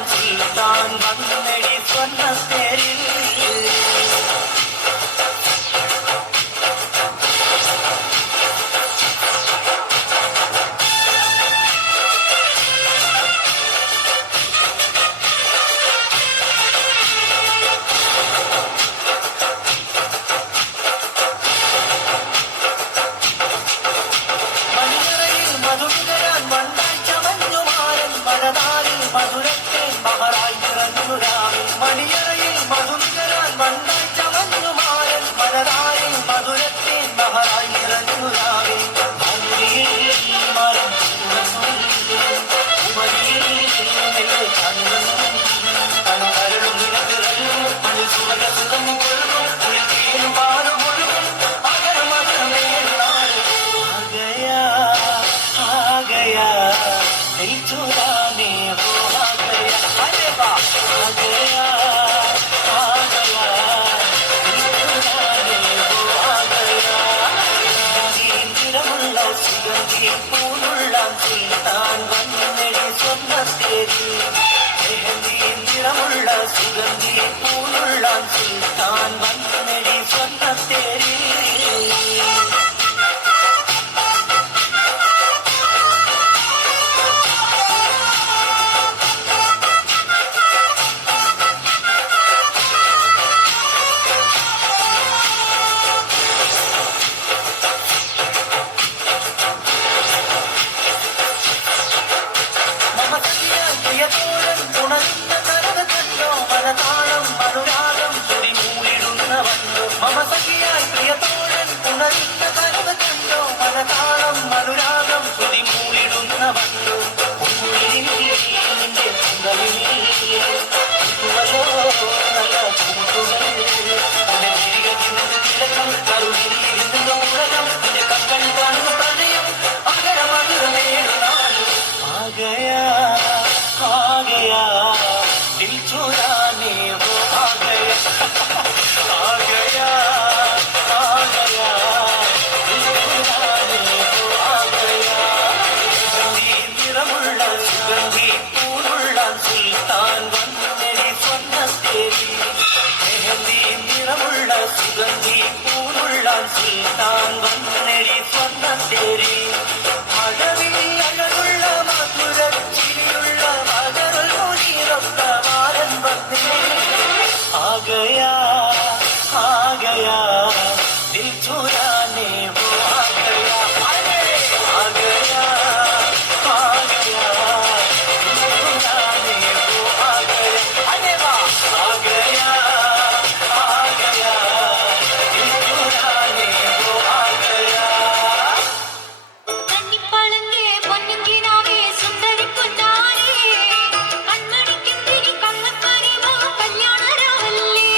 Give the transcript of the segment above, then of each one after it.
பூனுள்ளான் சுல்தான் வந்தடி சொன்ன பேரில் மதுரத்தேன் மகராய் பிறந்துராவே மணியறையில் மதுங்கரான் வந்தாய் சமந்துமாறன் மலராயில் மதுரத்தேன் மகராய் பிறந்துராவே அங்கேயில் மரம் உமரியில் மெல்ல சந்தனம் தன் கருளும் இனத்திரலும் மணி சுவக சுதம் கொள்ளும் உயிர்த்தேன் பாலும் ஒழுகும் அகர மகரம் மேலாள் ஆகயா ஆகயா நெய்ச்சுதானே பூனுள்ளான் சுல்தான் வந்தடி சொன்ன தேரி நிறமுள்ள சுகந்தி பூனுள்ளான் சுல்தான் வந்தடி சொன்ன தேரி മമസഖിയായി പ്രിയതോഴൻ ഉണരുന്ന കനവ് കണ്ടോ മനതാളം അനുരാഗം തുടിമൂളിടുന്ന വണ്ടോ നിന്റെ നല്ല കൂട്ടുകൾ തിലകം കരുതിരുന്ന ഉലകം നിന്റെ കക്കൾ കാണുന്ന പ്രണയം അകരമകരമേടുന്നാലും ആകയാ ആകയാ ദിൽ ചുരാനേ വോ ആകയാ சுகந்தி பூனுள்ளான் சுல்தான் வந்தடி சொன்ன தேரி மழவில் அழகுள்ள மதுரச்சிரியுள்ள மகருள் மொழிரொத்த மாறன் வந்தே ஆகயா ஆகயா தில் சுரானே வோ ஆகயா ஆகயா ஆகயா தில் சுரானே வோ ஆகயா அடே வா ஆகயா கல்யாண ராவல்லே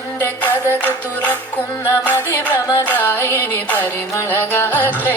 മനസ്സിന്റെ കഥക് തുറക്കുന്ന മതിഭ്രമദായിനി പരിമളഗാത്രേ